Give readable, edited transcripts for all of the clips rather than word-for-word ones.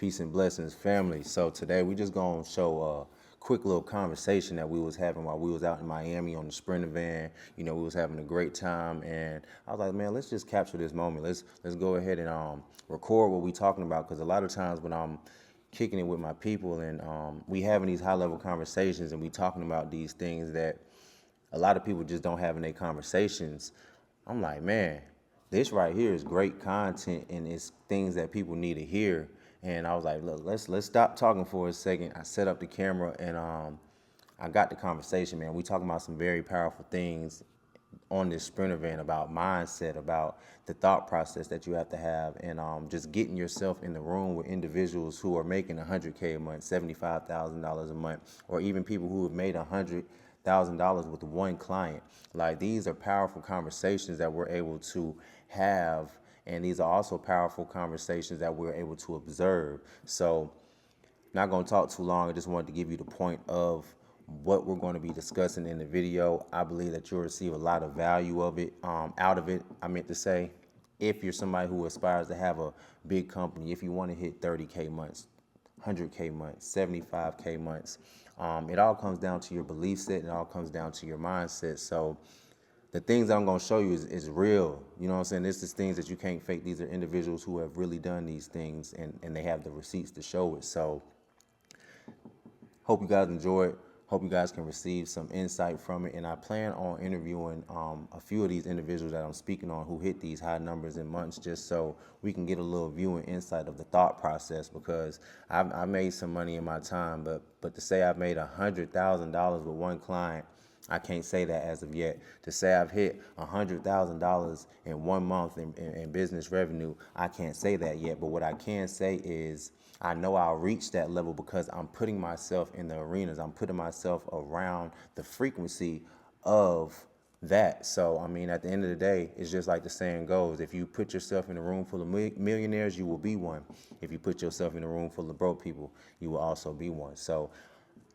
Peace and blessings, family. So today we just gonna show a quick little conversation that we was having while we was out in Miami on the Sprinter van. You know, we was having a great time, and I was like, man, let's just capture this moment. Let's go ahead and record what we talking about, because a lot of times when I'm kicking it with my people and we having these high level conversations and we talking about these things that a lot of people just don't have in their conversations, I'm like, man, this right here is great content and it's things that people need to hear. And I was like, look, let's stop talking for a second. I set up the camera and I got the conversation, man. We talking about some very powerful things on this Sprinter van, about mindset, about the thought process that you have to have, and just getting yourself in the room with individuals who are making $100K a month, $75,000 a month, or even people who have made $100,000 with one client. Like, these are powerful conversations that we're able to have, and these are also powerful conversations that we're able to observe. So, not going to talk too long. I just wanted to give you the point of what we're going to be discussing in the video. I believe that you'll receive a lot of value of it, out of it. I meant to say, if you're somebody who aspires to have a big company, if you want to hit 30K months, 100K months, 75K months, it all comes down to your belief set. It all comes down to your mindset. So the things that I'm going to show you is real. You know what I'm saying? This is things that you can't fake. These are individuals who have really done these things, and they have the receipts to show it. So hope you guys enjoy it. Hope you guys can receive some insight from it. And I plan on interviewing a few of these individuals that I'm speaking on who hit these high numbers in months, just so we can get a little view and insight of the thought process, because I made some money in my time, but to say I've made $100,000 with one client, I can't say that as of yet. To say I've hit $100,000 in 1 month in business revenue, I can't say that yet. But what I can say is I know I'll reach that level because I'm putting myself in the arenas. I'm putting myself around the frequency of that. So, I mean, at the end of the day, it's just like the saying goes. If you put yourself in a room full of millionaires, you will be one. If you put yourself in a room full of broke people, you will also be one. So,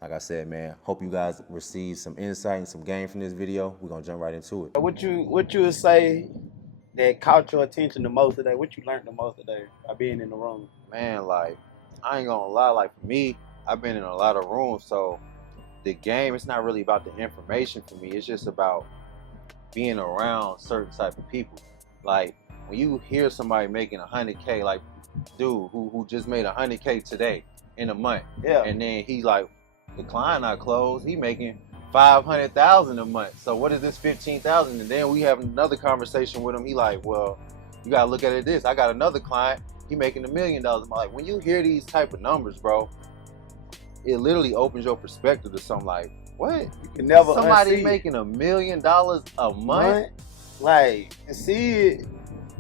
like I said, man, hope you guys receive some insight and some gain from this video. We're going to jump right into it. What you would say that caught your attention the most today? What you learned the most today by being in the room? Man, like, I ain't gonna lie, like, for me, I've been in a lot of rooms, so the game, it's not really about the information for me. It's just about being around certain type of people. Like, when you hear somebody making 100K, like, dude who just made 100K today in a month, Yeah. and then he like, the client not closed, he making 500,000 a month. So what is this 15,000? And then we have another conversation with him. He like, well, you gotta look at it this. I got another client, he making $1 million. I'm like, when you hear these type of numbers, bro, it literally opens your perspective to something like, what? You can never Somebody unsee making $1 million a month? Like, and see it,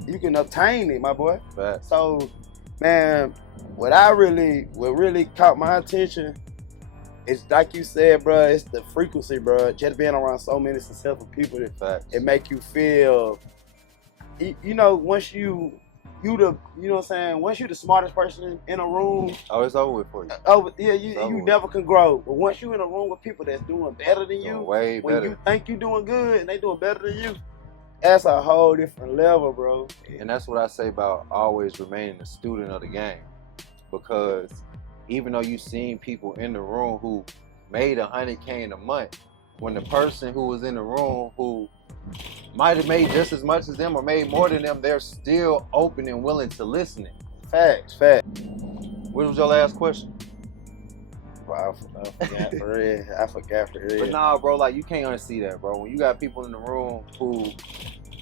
you can obtain it, my boy. But So, man, what really caught my attention, it's like you said, bro, it's the frequency, bro. Just being around so many successful people, it make you feel, you know, once you know what I'm saying, once you the smartest person in a room, oh, it's over with for you. You never can grow. But once you in a room with people that's doing better than you, Way when better. you think you doing good and they doing better than you, that's a whole different level, bro. And that's what I say about always remaining a student of the game. Because even though you seen people in the room who made 100K in a month, when the person who was in the room who might have made just as much as them or made more than them, they're still open and willing to listen. Facts. What was your last question? Bro, I forgot for real. But nah, bro, like, you can't unsee that, bro. When you got people in the room who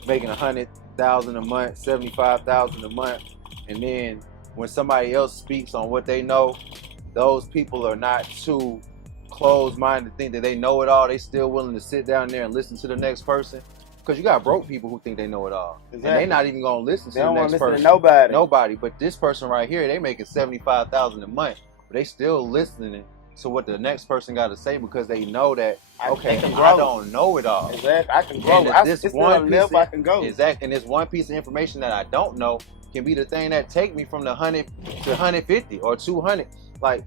making 100,000 a month, 75,000 a month, and then when somebody else speaks on what they know, those people are not too closed-minded to think that they know it all. They still willing to sit down there and listen to the next person. Because you got broke people who think they know it all. Exactly. And they not even going to listen to They the don't want next to listen person. to nobody. Nobody. But this person right here, they making 75,000 a month. But they still listening to what the next person got to say, because they know that, okay, I don't know it all. Exactly. I can grow. This It's one one level I can go. Exactly. And this one piece of information that I don't know can be the thing that take me from the 100 to 150 or 200. Like,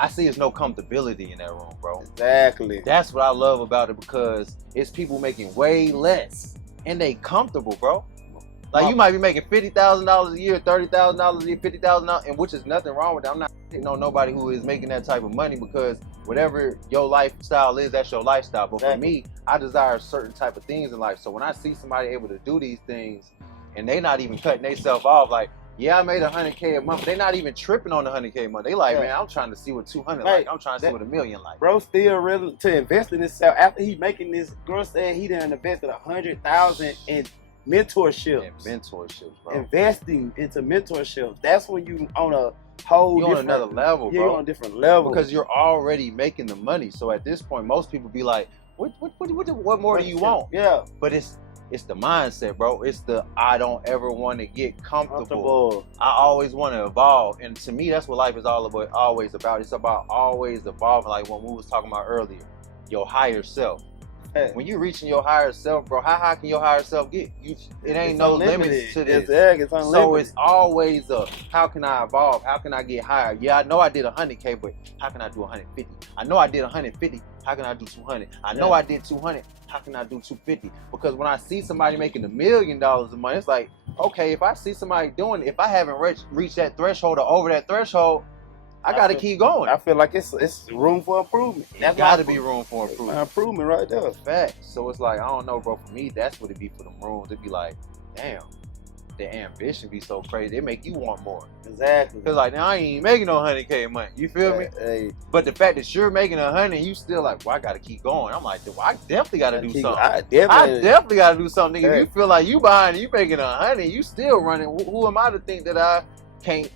I see there's no comfortability in that room, bro. Exactly. That's what I love about it, because it's people making way less and they comfortable, bro. Like you might be making $50,000 a year, $30,000 a year, $50,000, and which is nothing wrong with that. I'm not hitting on nobody who is making that type of money because whatever your lifestyle is, that's your lifestyle. But for me, I desire certain type of things in life. So when I see somebody able to do these things, and they not even cutting themselves off, like, yeah, I made $100K a month, but they not even tripping on the $100K a month. They like, man, I'm trying to see what 200 like. I'm trying to see what $1 million like. Bro, still really to invest in himself after he making this. Girl said he done invested $100,000 in mentorship. Bro. Investing into mentorship. That's when you on a whole you're on another level, bro. You're on a different level because you're already making the money. So at this point, most people be like, what more do you want? Yeah, but it's the mindset, bro. It's the I don't ever want to get comfortable. I always want to evolve, and to me, that's what life is all about. Always about. It's about always evolving. Like what we was talking about earlier, your higher self. When you reaching your higher self, bro, how high can your higher self get? It ain't no limits to this. It's so it's always how can I evolve? How can I get higher? Yeah, I know I did 100K, but how can I do 150? I know I did 150. How can I do 200? I know I did 200. How can I do 250? Because when I see somebody making $1 million a month, it's like, okay, if I see somebody doing it, if I haven't reached that threshold or over that threshold, I gotta keep going. I feel like it's room for improvement. That's gotta be room for improvement. Improvement right there. Fact. So it's like, I don't know, bro. For me, that's what it be for them rooms. It'd be like, damn, the ambition be so crazy. It make you want more. Exactly. Cause like now I ain't even making no 100K a month. You feel me? Hey. But the fact that you're making 100, you still like, well, I gotta keep going. I'm like, well, I definitely gotta do something. I definitely gotta do something. If you feel like you behind, you making 100, you still running. Who am I to think that I can't?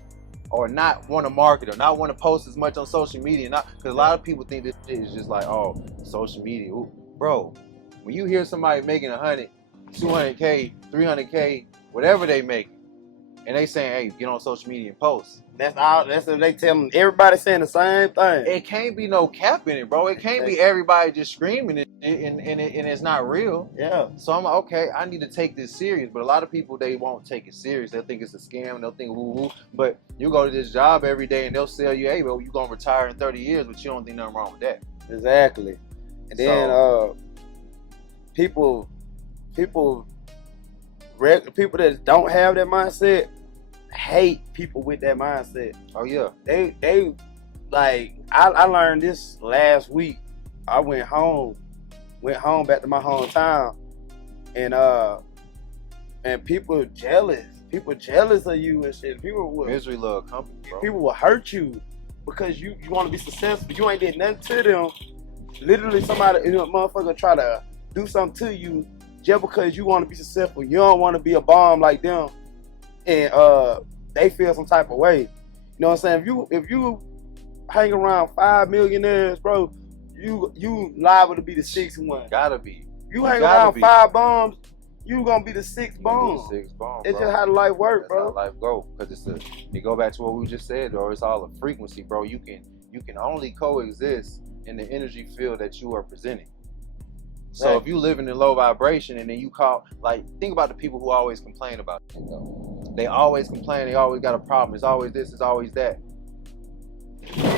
Or not want to market or not want to post as much on social media, because a lot of people think this shit is just like, oh, social media. Ooh. Bro, when you hear somebody making 100, 200K, 300K, whatever they make, and they saying, hey, get on social media and post. That's all. That's what they telling. Everybody saying the same thing. It can't be no cap in it, bro. It can't be everybody just screaming it and it's not real. Yeah. So I'm like, okay, I need to take this serious. But a lot of people, they won't take it serious. They'll think it's a scam. They'll think woo woo. But you go to this job every day and they'll sell you, hey, bro, you gonna retire in 30 years, but you don't think nothing wrong with that. Exactly. And then people that don't have that mindset hate people with that mindset. Oh yeah. They like I learned this last week. I went home back to my hometown, and people jealous. People jealous of you and shit. People will misery love company, bro. People will hurt you because you want to be successful. You ain't did nothing to them. Literally, somebody, motherfucker, try to do something to you just because you want to be successful. You don't want to be a bomb like them, and they feel some type of way. You know what I'm saying? If you hang around 5 millionaires, bro, you liable to be the sixth one. Gotta be. You hang around 5 bombs, you gonna be the sixth bomb. It's just how life work, bro. That's how life go. Because you go back to what we just said, though. It's all a frequency, bro. You can only coexist in the energy field that you are presenting. So if you living in low vibration and then you think about the people who always complain about it, though. They always complain, they always got a problem. It's always this, it's always that.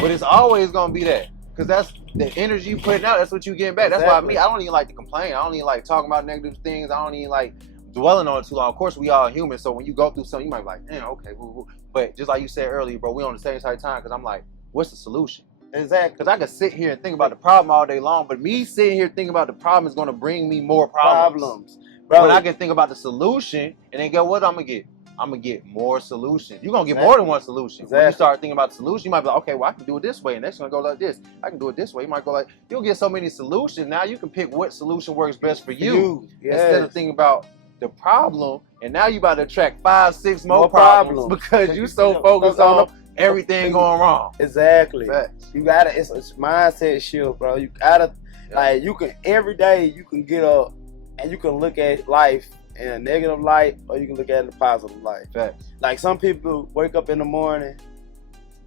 But it's always gonna be that. Because that's the energy you putting out, that's what you getting back. That's why I don't even like to complain. I don't even like talking about negative things. I don't even like dwelling on it too long. Of course, we all human, so when you go through something, you might be like, damn, okay, woo, woo. But just like you said earlier, bro, we on the same side of time, because I'm like, what's the solution? Exactly. Because I could sit here and think about the problem all day long, but me sitting here thinking about the problem is going to bring me more problems. Bro. When I can think about the solution, and then what I'm going to get? I'm going to get more solutions. You're going to get more than one solution. When you start thinking about the solution, you might be like, okay, well, I can do it this way, and that's going to go like this. I can do it this way. You might go like, you'll get so many solutions. Now you can pick what solution works best for you. Instead of thinking about the problem, and now you about to attract 5, 6 more problems because you so focused on everything going wrong. Exactly. Facts. You gotta, it's mindset shift, bro. You gotta, like, you can, every day you can get up and you can look at life in a negative light, or you can look at it in a positive light. Facts. Like, some people wake up in the morning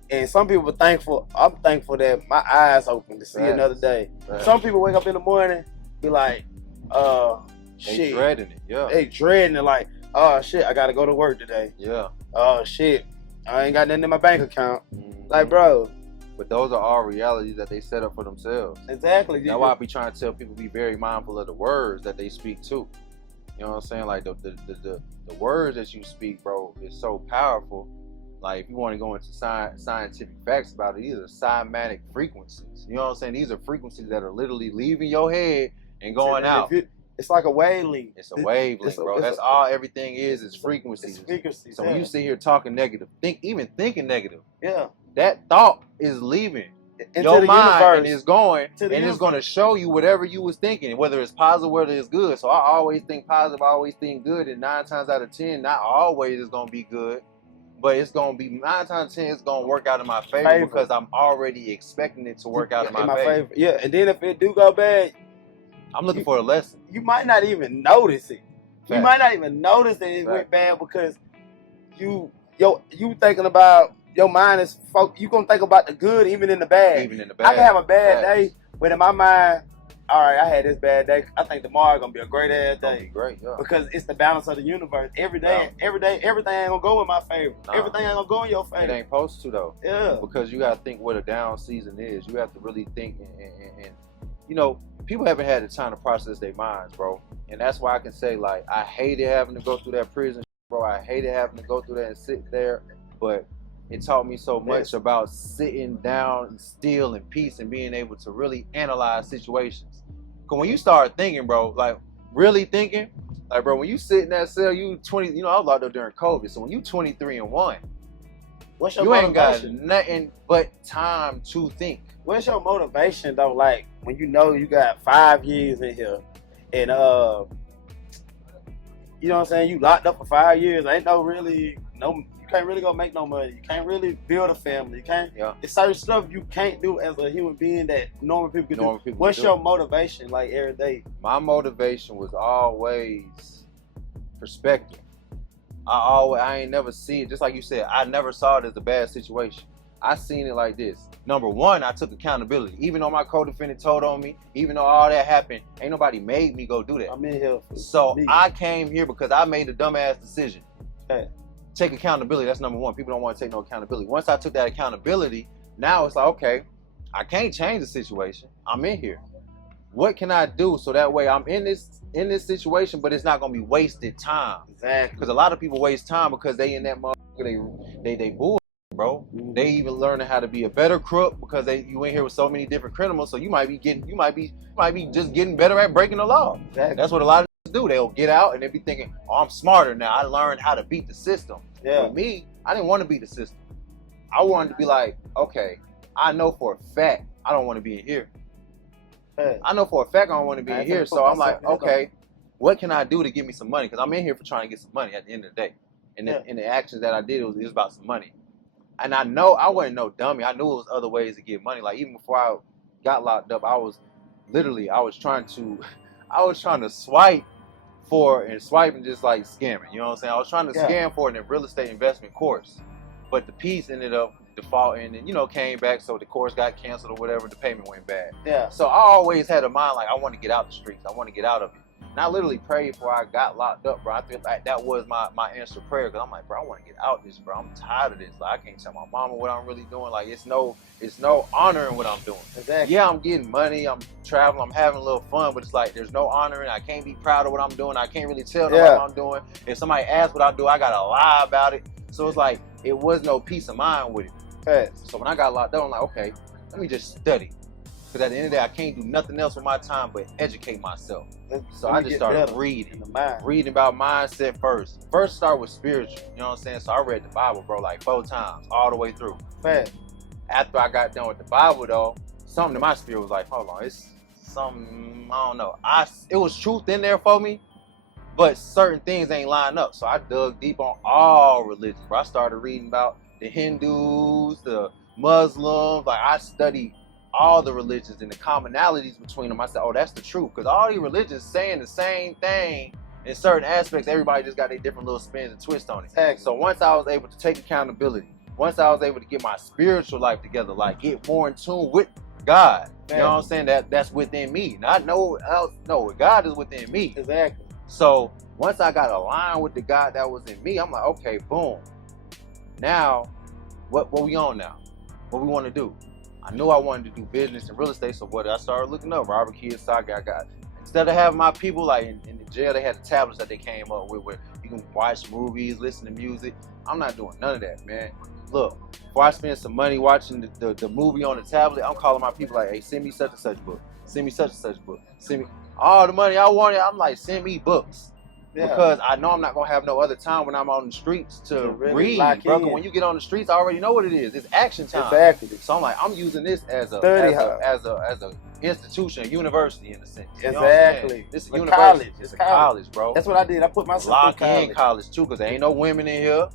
and some people are thankful. I'm thankful that my eyes open to see another day. Some people wake up in the morning, be like, shit. They dreading it, yeah. They dreading it, like, oh shit, I gotta go to work today. Yeah. Oh shit, I ain't got nothing in my bank account. Like, bro. But those are all realities that they set up for themselves. Exactly. That's why I be trying to tell people, be very mindful of the words that they speak too. You know what I'm saying? Like the words that you speak, bro, is so powerful. Like if you want to go into scientific facts about it, these are cymatic frequencies. You know what I'm saying? These are frequencies that are literally leaving your head and going out. It's like a wavelength. It's a wavelength, bro. That's all everything is frequencies. It's frequencies. So when you sit here talking negative, even thinking negative, yeah, that thought is leaving into your the mind universe, and it's going, to the and universe. it's going to show you whatever you was thinking, whether it's positive, whether it's good. So I always think positive, I always think good, and 9 times out of 10, not always is going to be good, but it's going to be 9 times out of 10, it's going to work out in my favor because I'm already expecting it to work out in my favor. Yeah, and then if it do go bad, I'm looking for a lesson. You might not even notice it. Fact. You might not even notice that it Fact. went bad because you thinking about, your mind is you gonna think about the good even in the bad. Even in the bad. I can have a bad day, but in my mind, all right, I had this bad day. I think tomorrow gonna be a great ass day. Great, yeah. Because it's the balance of the universe. Every day, everything ain't gonna go in my favor. Nah. Everything ain't gonna go in your It favor. ain't supposed to though. Yeah. Because you gotta think what a down season is. You have to really think and you know, people haven't had the time to process their minds, bro. And that's why I can say, like, I hated having to go through that prison, bro. I hated having to go through that and sit there, but it taught me so much about sitting down and still in peace and being able to really analyze situations. Because when you start thinking, bro, like really thinking, like, bro, when you sit in that cell, you 20, you know, I was locked up during COVID. So when you 23 and 1, What's your you ain't got motivation? nothing but time to think. What's your motivation though? Like when you know you got 5 years in here, and you know what I'm saying, you locked up for 5 years. Ain't you can't really go make no money. You can't really build a family. You can't. Yeah. It's certain stuff you can't do as a human being that normal people can do. What's your motivation like every day? My motivation was always perspective. I ain't never see it, just like you said, I never saw it as a bad situation. I seen it like this. Number one, I took accountability. Even though my co-defendant told on me, even though all that happened, ain't nobody made me go do that. I'm in here So me. I came here because I made a dumbass decision. Okay. Take accountability, that's number one. People don't want to take no accountability. Once I took that accountability, now it's like, okay, I can't change the situation. I'm in here. What can I do so that way I'm in this situation, but it's not gonna be wasted time. Exactly. Because a lot of people waste time because they in that motherfucker, they bull, bro. Mm-hmm. They even learning how to be a better crook because you in here with so many different criminals, so you might be just getting better at breaking the law. Exactly. That's what a lot of do. They'll get out and they be thinking, oh, I'm smarter now. I learned how to beat the system. Yeah. For me, I didn't want to beat the system. I wanted to be like, okay, I know for a fact I don't want to be in here. I know for a fact I don't want to be in here. So I'm like, okay, what can I do to get me some money? Because I'm in here for trying to get some money at the end of the day. And the actions that I did, it was about some money. And I know I wasn't no dummy. I knew it was other ways to get money. Like even before I got locked up, I was trying to swipe for and swipe and just like scamming. You know what I'm saying? I was trying to scam for it in a real estate investment course. But the piece ended up defaulting and, you know, came back. So the course got canceled or whatever. The payment went bad. Yeah. So I always had a mind like, I want to get out the streets. I want to get out of it. And I literally prayed before I got locked up, bro. I feel like that was my answered prayer. Because I'm like, bro, I want to get out of this, bro. I'm tired of this. Like, I can't tell my mama what I'm really doing. Like, it's no honor in what I'm doing. Exactly. Yeah, I'm getting money. I'm traveling. I'm having a little fun. But it's like, there's no honor in it. I can't be proud of what I'm doing. I can't really tell them what I'm doing. If somebody asks what I do, I got to lie about it. So it's like, it was no peace of mind with it. So when I got locked up, I'm like, okay, let me just study. Because at the end of the day, I can't do nothing else with my time but educate myself. So I just started reading about mindset first. First start with spiritual, you know what I'm saying? So I read the Bible, bro, like 4 times, all the way through. After I got done with the Bible, though, something in my spirit was like, hold on, it's something, I don't know. It was truth in there for me, but certain things ain't lined up. So I dug deep on all religions, bro. I started reading about the Hindus, the Muslims, like I studied all the religions and the commonalities between them. I said, oh, that's the truth. Because all these religions saying the same thing in certain aspects, everybody just got their different little spins and twists on it. So once I was able to take accountability, once I was able to get my spiritual life together, like get more in tune with God, you know what I'm saying? That's within me. Not no else. No, God is within me. Exactly. So once I got aligned with the God that was in me, I'm like, okay, boom. Now, what we on now? What we want to do? I knew I wanted to do business and real estate, so what I started looking up, Robert Kiyosaki. I got Instead of having my people like in the jail, they had the tablets that they came up with where you can watch movies, listen to music. I'm not doing none of that, man. Look, before I spend some money watching the movie on the tablet, I'm calling my people like, hey, send me such and such book. Send me such and such book. Send me all the money I wanted. I'm like, send me books. Yeah. Because I know I'm not gonna have no other time when I'm on the streets to really read, bro. lock in. When you get on the streets, I already know what it is. It's action time. Exactly. So I'm like, I'm using this as a Study as a institution, a university in a sense. You know Exactly. This is Like university. college. It's a It's college, bro. That's what I did. I put myself Lock in in college too, because there ain't no women in here,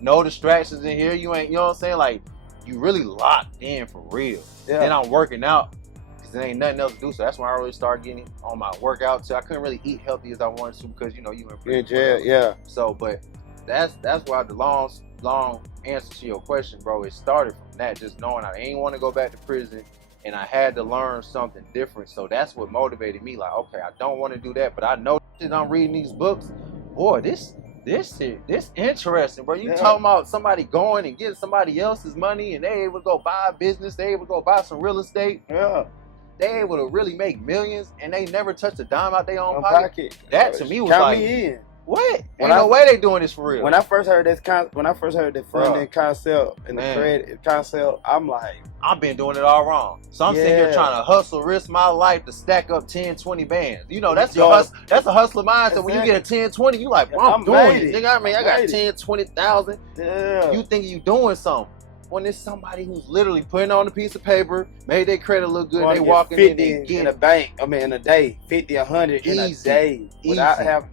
no distractions in here. You ain't, you know what I'm saying? Like, you really locked in for real. Yeah. Then I'm working out because there ain't nothing else to do. So that's when I really started getting on my workout too. I couldn't really eat healthy as I wanted to because, you know, you in prison. in jail. Yeah. So, but that's why the long answer to your question, bro, it started from that, just knowing I ain't want to go back to prison and I had to learn something different. So that's what motivated me. Like, okay, I don't want to do that, but I know that I'm reading these books. Boy, this interesting, bro. You talking about somebody going and getting somebody else's money and they able to go buy a business, they able to go buy some real estate. Yeah. They able to really make millions and they never touch a dime out their own pocket. That to me was Count like, me in. what? Ain't no way they doing this for real. When I first heard this funding concept and the credit concept, I'm like, I've been doing it all wrong. So I'm sitting here trying to hustle, risk my life to stack up 10, 20 bands. You know, that's your that's a hustler mindset. So when you get a 10, 20, you like, well, I'm doing it. Nigga, I mean, I got 10, 20,000. Yeah. You think you doing something. When it's somebody who's literally putting on a piece of paper, made their credit look good, they walking in, they get in a bank. I mean, in a day, 50, 100 in a day, without having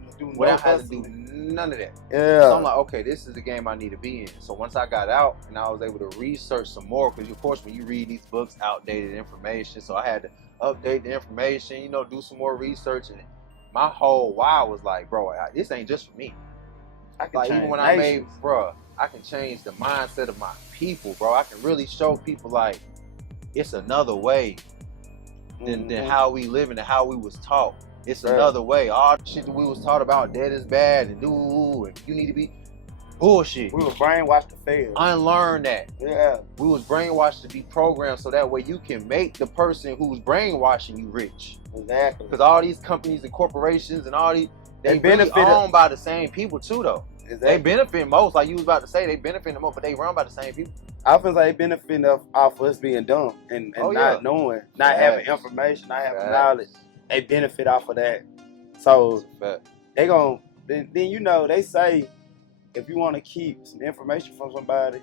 to do none of that. Yeah. So I'm like, okay, this is the game I need to be in. So once I got out and I was able to research some more, because of course when you read these books, outdated information. So I had to update the information, you know, do some more research, and my whole why was like, bro, this ain't just for me. Like even when I made, bro, I can change the mindset of my people, bro. I can really show people like it's another way than how we live and how we was taught. It's another way. All the shit that we was taught about, dead is bad, and and you need to be bullshit. We were brainwashed to fail. Unlearn that. Yeah. We was brainwashed to be programmed so that way you can make the person who's brainwashing you rich. Exactly. Because all these companies and corporations and all these, they benefit really owned by the same people too, though. Exactly. They benefit most, like you was about to say, they benefit the most, but they run by the same people. I feel like they benefit off us being dumb and not knowing, not having information, not having knowledge. They benefit off of that. So they gon' then you know, they say if you want to keep some information from somebody,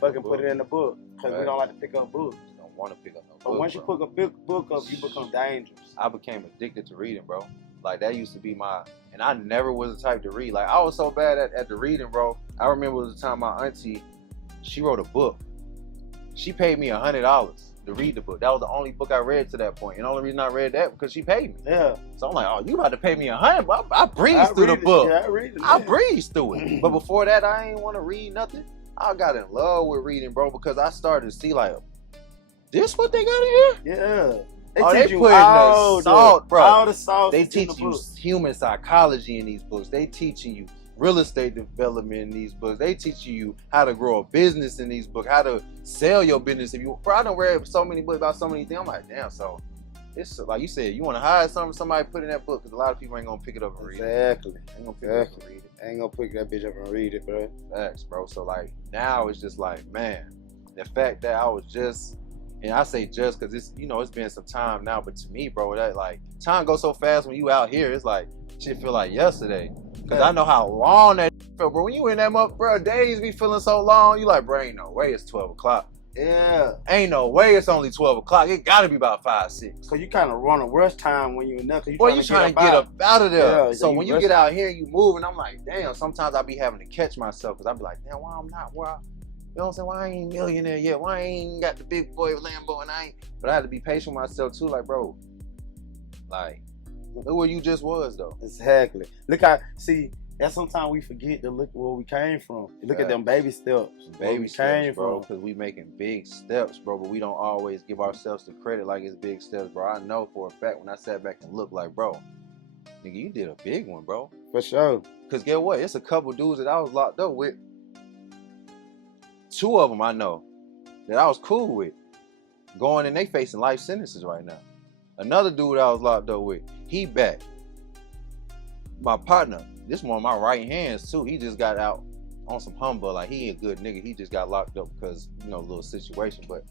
fucking put it in the book. Because we don't like to pick up books. Don't want to pick up no book. But once you pick a book up, you become dangerous. I became addicted to reading, bro. Like that used to be and I never was the type to read. Like I was so bad at the reading, bro. I remember it was the time my auntie, she wrote a book. She paid me $100 to read the book. That was the only book I read to that point. And the only reason I read that because she paid me. Yeah. So I'm like, oh, you about to pay me $100? I breezed through the book. Yeah, I read it. I breezed through it. But before that, I ain't want to read nothing. I got in love with reading, bro, because I started to see like, this what they got in here? Yeah. They teach you all the salt, bro. All the salt. They teach you human psychology in these books. They teaching you real estate development in these books. They teaching you how to grow a business in these books, how to sell your business. Bro, I done read so many books about so many things. I'm like, damn, so it's like you said, you want to hide something somebody put in that book, because a lot of people ain't gonna pick it up and read it. Exactly. Ain't gonna pick it up and read it. Ain't gonna pick that bitch up and read it, bro. Facts, bro. So like now it's just like, man, the fact that I was just, and I say just because it's, you know, it's been some time now, but to me, bro, that like time goes so fast when you out here. It's like shit feel like yesterday. Cause I know how long that felt, bro. When you in that bro, days be feeling so long. You like, bro, ain't no way it's 12 o'clock. Yeah. Ain't no way it's only 12 o'clock. It gotta be about 5, 6. Cause you kind of run a rush time when you in there. Boy, you trying to get up out of there. Yeah, so when you get out here and you move, and I'm like, damn, sometimes I be having to catch myself. Cause I be like, damn, why I'm not where you know what I'm saying? Why I ain't millionaire yet? Why I ain't got the big boy Lambo and I ain't. But I had to be patient with myself too. Like, bro, like, look where you just was though. Exactly. Look that's sometimes we forget to look where we came from. Look at them baby steps. Baby steps, bro, because we making big steps, bro, but we don't always give ourselves the credit like it's big steps, bro. I know for a fact when I sat back and looked like, bro, nigga, you did a big one, bro. For sure. Because get what? It's a couple dudes that I was locked up with. 2 of them I know that I was cool with. Going and they facing life sentences right now. Another dude I was locked up with, he back. My partner, this one of my right hands too. He just got out on some humble. Like, he a good nigga. He just got locked up because, you know, a little situation. But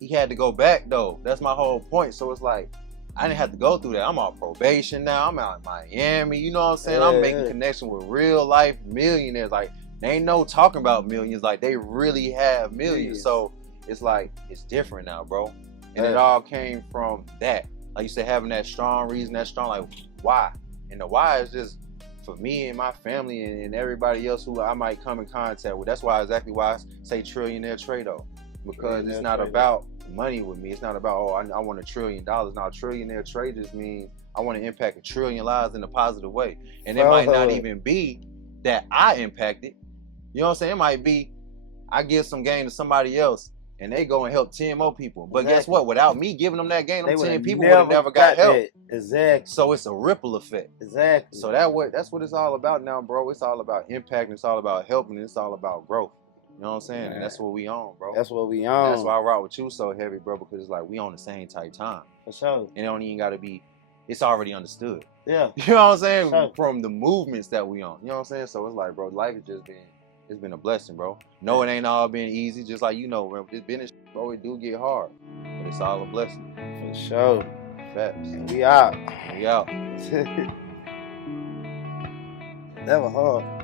he had to go back though. That's my whole point. So it's like, I didn't have to go through that. I'm on probation now. I'm out in Miami. You know what I'm saying? I'm making connection with real life millionaires. Like, they ain't no talking about millions. Like, they really have millions. So it's like, it's different now, bro. And it all came from that. Like you said, having that strong reason, that strong, like, why? And the why is just for me and my family and everybody else who I might come in contact with. That's exactly why I say trillionaire trado. Because it's not about money with me. It's not about, oh, I want $1 trillion. Now, trillionaire trade just means I want to impact 1 trillion lives in a positive way. And it might not even be that I impact it. You know what I'm saying? It might be I give some gain to somebody else and they go and help 10 more people. But guess what? Without me giving them that gain, them 10 people would have never got help. Exactly. So it's a ripple effect. Exactly. So that's what it's all about now, bro. It's all about impact. It's all about helping. It's all about growth. You know what I'm saying? And that's what we on, bro. That's what we on. That's why I rock with you so heavy, bro, because it's like we on the same type time. For sure. And it don't even gotta be, it's already understood. Yeah. You know what I'm saying? Sure. From the movements that we on. You know what I'm saying? So it's like, bro, life has just been a blessing, bro. No, it ain't all been easy, just like you know, bro. This business, bro, it do get hard. But it's all a blessing. For sure. Facts. And we out. We out. Never hard.